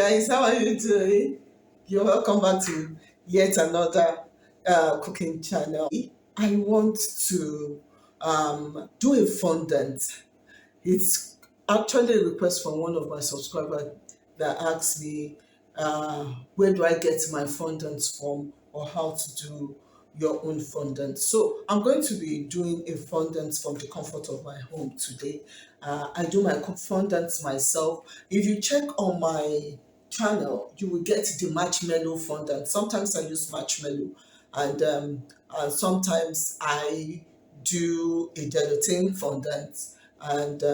guys, how are you doing? You're welcome back to yet another cooking channel. I want to do a fondant. It's actually a request from one of my subscribers that asked me where do I get my fondants from or how to do your own fondant. So I'm going to be doing a fondant from the comfort of my home today. I do my fondants myself. If you check on my channel, you will get the marshmallow fondant. Sometimes I use marshmallow, and sometimes I do a gelatin fondant and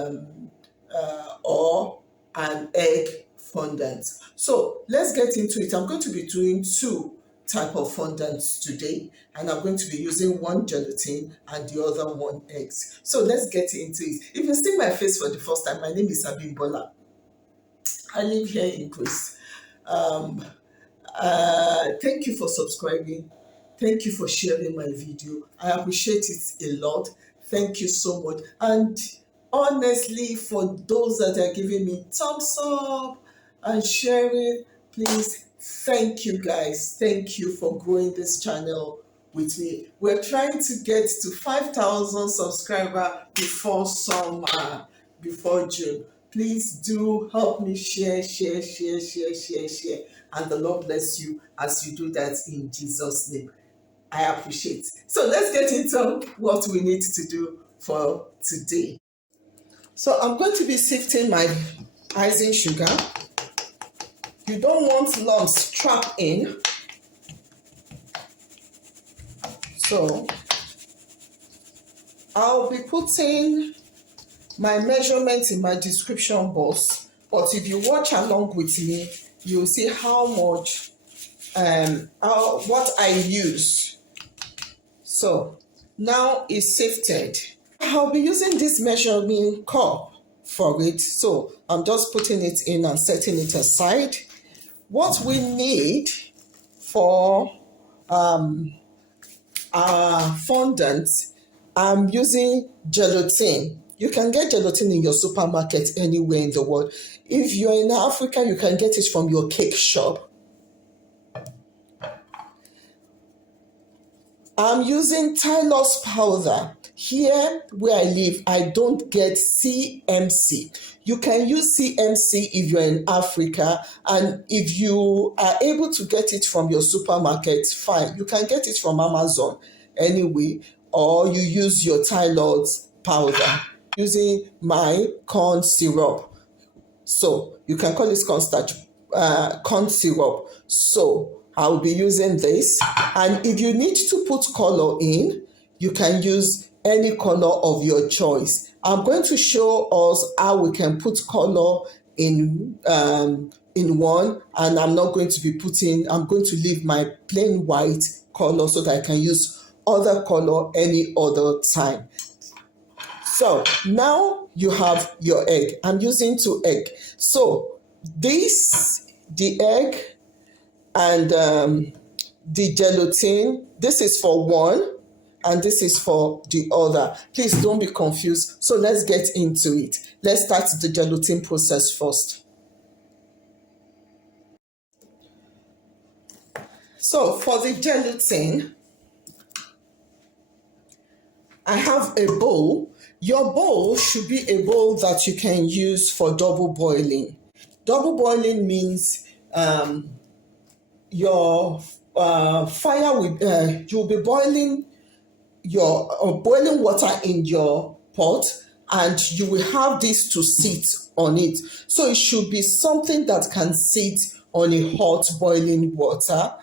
or an egg fondant. So let's get into it. I'm going to be doing two type of fondants today, and I'm going to be using one gelatin and the other one eggs. So let's get into it. If you see my face for the first time, my name is Abimbola. I live here in Greece. Thank you for subscribing. Thank you for sharing my video. I appreciate it a lot. Thank you so much. And honestly, for those that are giving me thumbs up and sharing, please, thank you guys. Thank you for growing this channel with me. We're trying to get to 5,000 subscribers before summer, before June. Please do help me share. And the Lord bless you as you do that in Jesus' name. I appreciate. So let's get into what we need to do for today. So I'm going to be sifting my icing sugar. You don't want lumps trapped in. So I'll be putting my measurements in my description box. But if you watch along with me, you'll see how much what I use. So now it's sifted. I'll be using this measuring cup for it. So I'm just putting it in and setting it aside. What we need for our fondant, I'm using gelatin. You can get gelatin in your supermarket anywhere in the world. If you're in Africa, you can get it from your cake shop. I'm using Tylor's powder. Here where I live, I don't get CMC. You can use CMC if you're in Africa, and if you are able to get it from your supermarket, fine. You can get it from Amazon anyway, or you use your Tylor's powder using my corn syrup. So you can call this corn syrup. So I'll be using this. And if you need to put color in, you can use any color of your choice. I'm going to show us how we can put color in one, and I'm not going to be I'm going to leave my plain white color so that I can use other color any other time. So now you have your egg. I'm using 2 eggs. So the egg and the gelatin, this is for one and this is for the other. Please don't be confused. So let's get into it. Let's start the gelatin process first. So for the gelatin, I have a bowl. Your bowl should be a bowl that you can use for double boiling. Double boiling means your fire will you'll be boiling boiling water in your pot, and you will have this to sit on it. So it should be something that can sit on a hot boiling water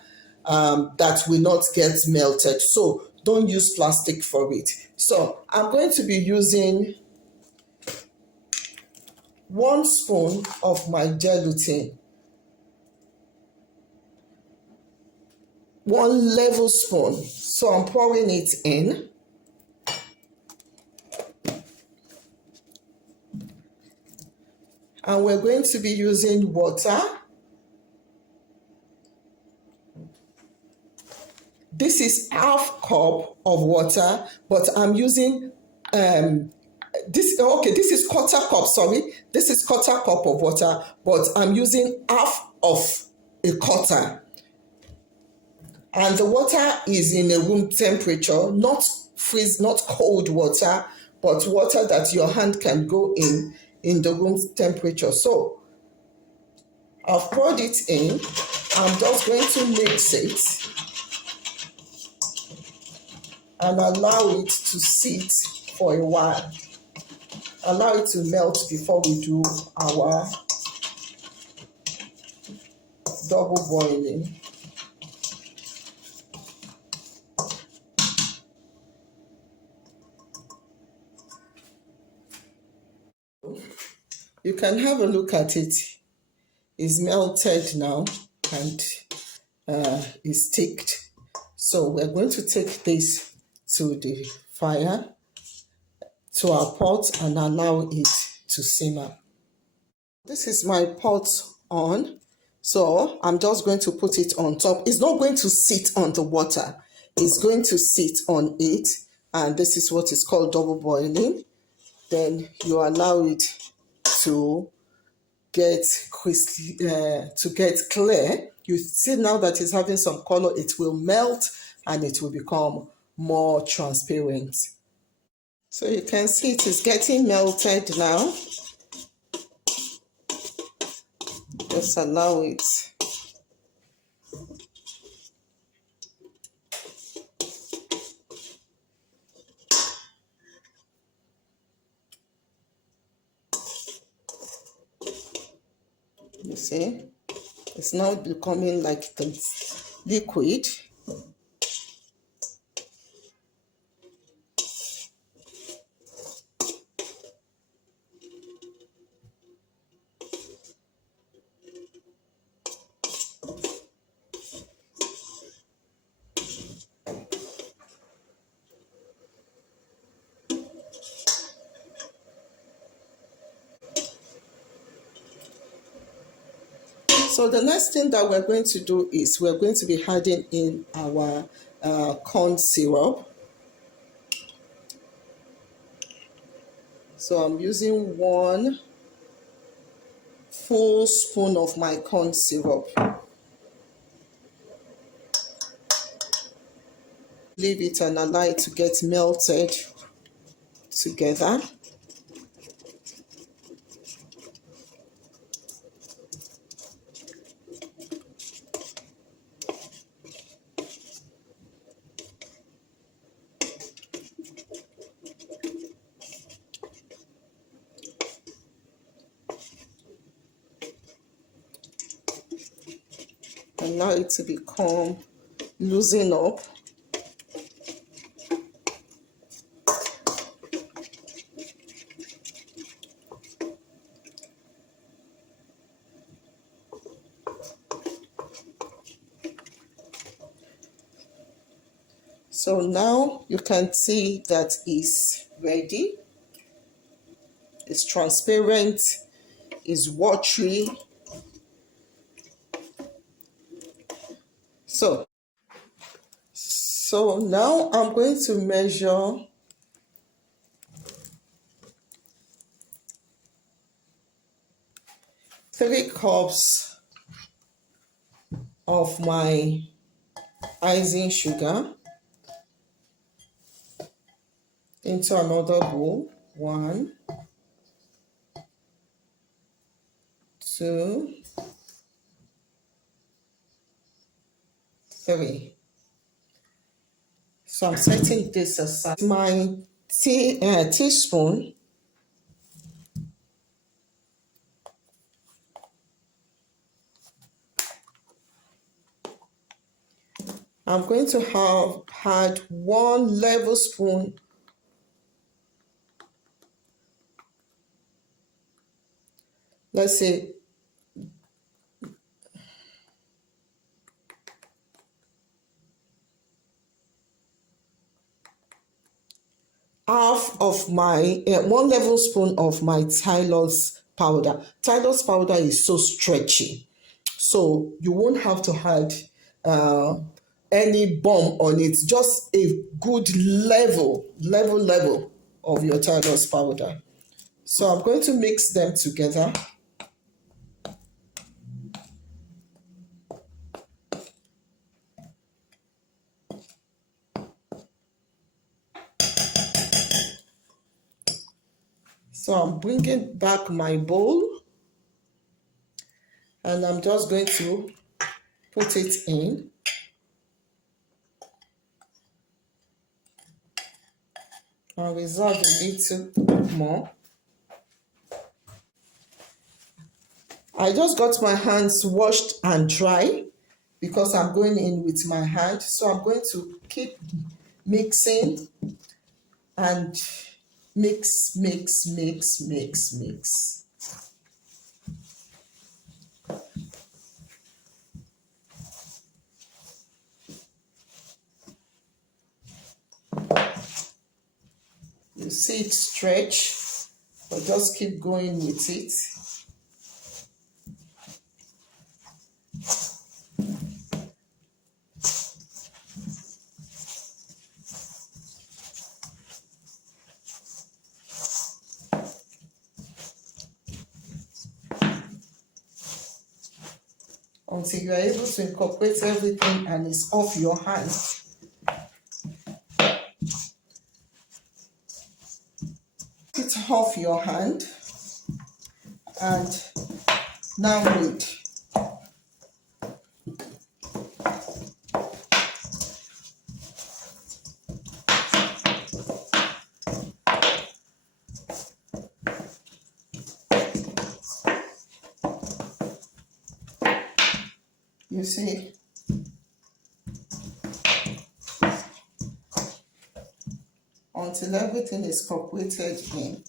that will not get melted. So don't use plastic for it. So I'm going to be using 1 spoon of my gelatin, 1 level spoon. So I'm pouring it in. And we're going to be using water. This is half cup of water, but I'm using this is quarter cup, sorry. This is quarter cup of water, but I'm using half of a cutter. And the water is in a room temperature, not freeze, not cold water, but water that your hand can go in the room temperature. So I've poured it in. I'm just going to mix it and allow it to sit for a while. Allow it to melt before we do our double boiling. You can have a look at it. It's melted now and is thicked. So we're going to take this to the fire, to our pot, and allow it to simmer. This is my pot on, so I'm just going to put it on top. It's not going to sit on the water. It's going to sit on it, and this is what is called double boiling. Then you allow it to get to get clear. You see now that it's having some color, it will melt and it will become more transparent. So you can see it is getting melted now. Just allow it. You see, it's now becoming like the liquid. So the next thing that we're going to do is we're going to be adding in our corn syrup. So I'm using 1 full spoon of my corn syrup. Leave it and allow it to get melted together. Allow it to become loosen up. So now you can see that it's ready. It's transparent, it's watery. So now I'm going to measure 3 cups of my icing sugar into another bowl. 1, 2, 3. So I'm setting this aside. My teaspoon I'm going to add 1 level spoon let's say half of my 1 level spoon of my Tyler's powder. Tyler's powder is so stretchy, so you won't have to add any bomb on it. Just a good level of your Tyler's powder. So I'm going to mix them together. So I'm bringing back my bowl and I'm just going to put it in. I'll reserve a little more. I just got my hands washed and dry because I'm going in with my hand. So I'm going to keep mixing and mix, mix, mix, mix, mix. You see it stretch, but just keep going with it. Until you are able to incorporate everything and it's off your hand. It's off your hand and now knead. You see, until everything is incorporated in.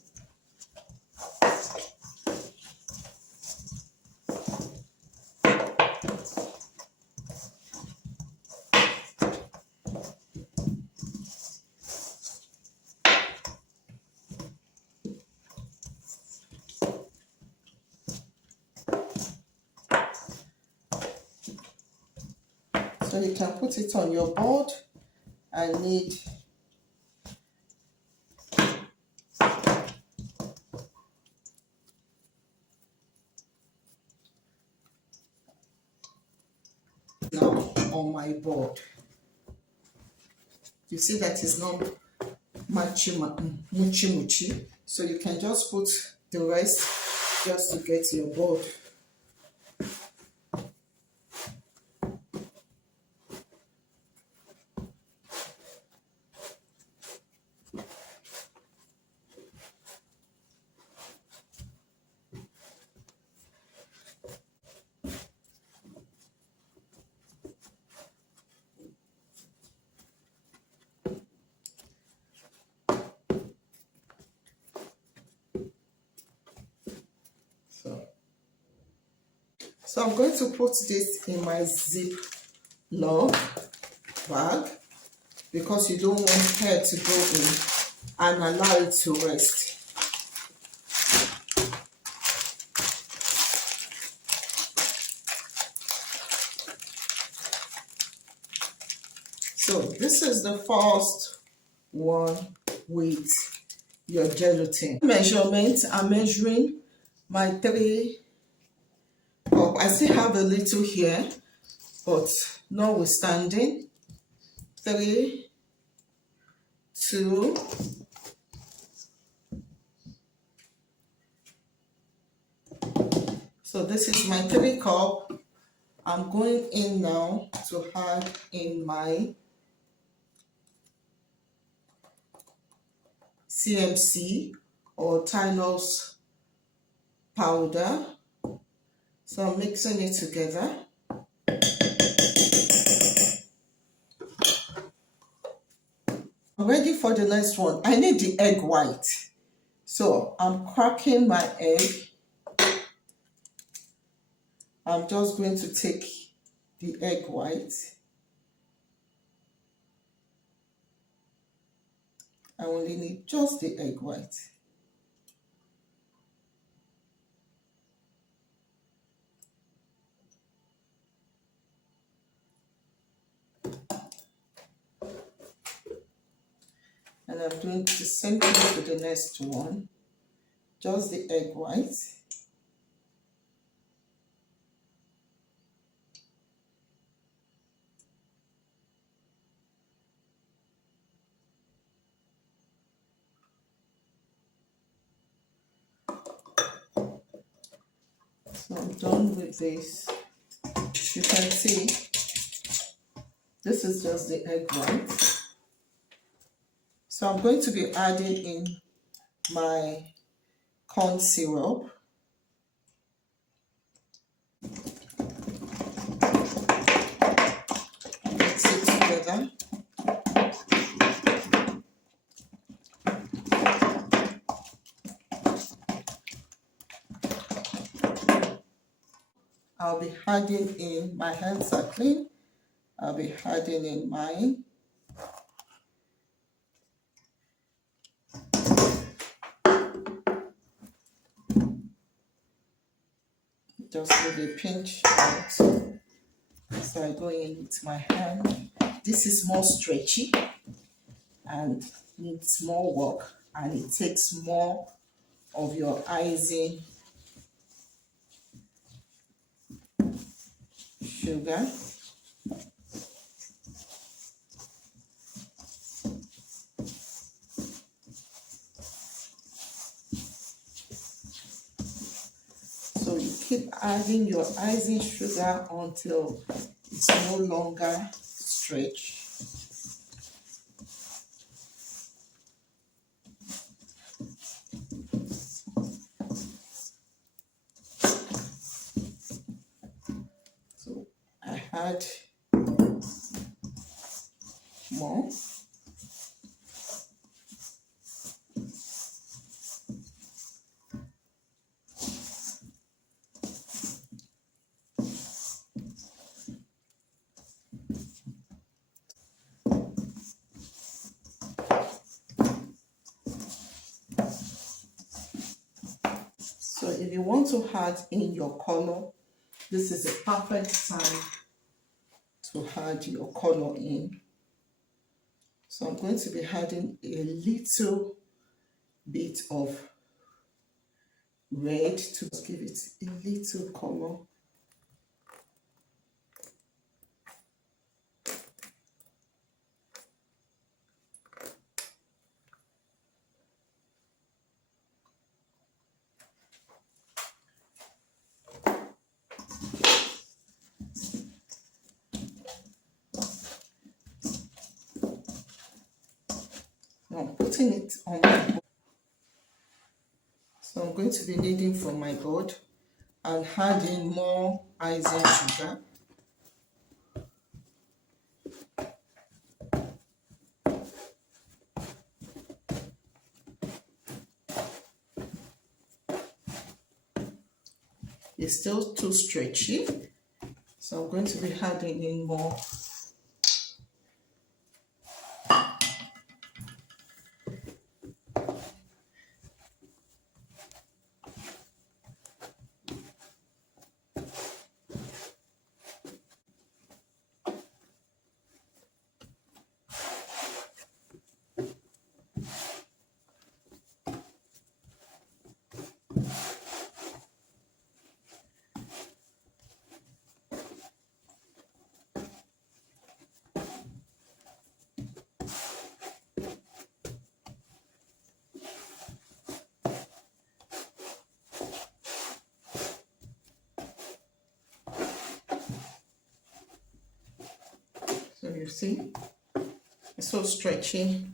So you can put it on your board and knead. Now on my board. You see that it's not muchi muchi. So you can just put the rest just to get your board. So I'm going to put this in my Ziploc bag because you don't want hair to go in, and allow it to rest. So this is the first one with your gelatin. Measurement, I'm measuring my 3 cup. I still have a little here, but notwithstanding, 3, 2, so this is my 3 cup. I'm going in now to add in my CMC or Tylose powder. So I'm mixing it together. I'm ready for the next one. I need the egg white. So I'm cracking my egg. I'm just going to take the egg white. I only need just the egg white. And I'm doing the same thing for the next one. Just the egg white. So I'm done with this. You can see this is just the egg white. So I'm going to be adding in my corn syrup. Mix it together. I'll be adding in, my hands are clean, I'll be adding in mine. Just with a pinch out. So I go in with my hand. This is more stretchy and needs more work, and it takes more of your icing sugar. So you keep adding your icing sugar until it's no longer stretched. So I add more. So if you want to add in your color, this is a perfect time to add your color in. So I'm going to be adding a little bit of red to give it a little color. Now I'm putting it on my board. So I'm going to be kneading from my board and adding more icing sugar. It's still too stretchy, so I'm going to be adding in more. So you see, it's so stretchy.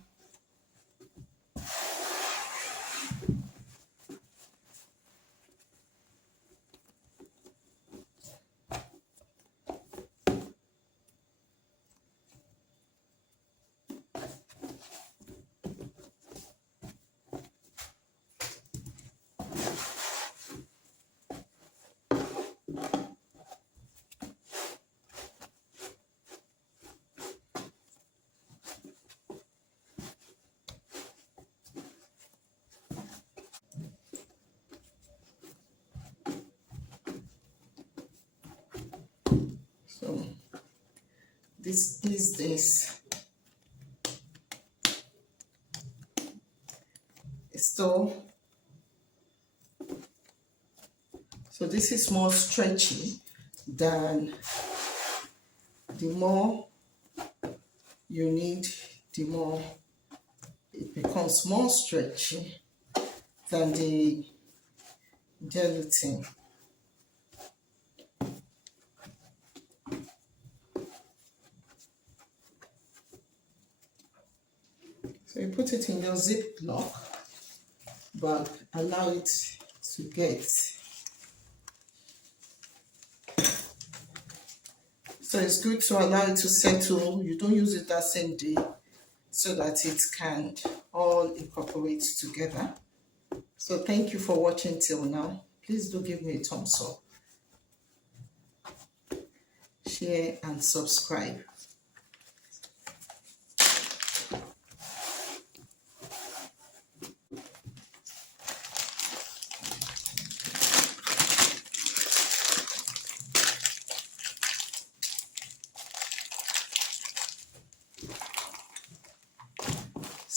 So this is this. So this is more stretchy than, the more you need, the more it becomes more stretchy than the gelatin. can put it in your Ziploc bag, allow it to get. So it's good to allow it to settle. You don't use it that same day so that it can all incorporate together. So thank you for watching till now. Please do give me a thumbs up, share and subscribe.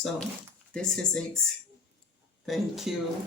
So this is it. Thank you.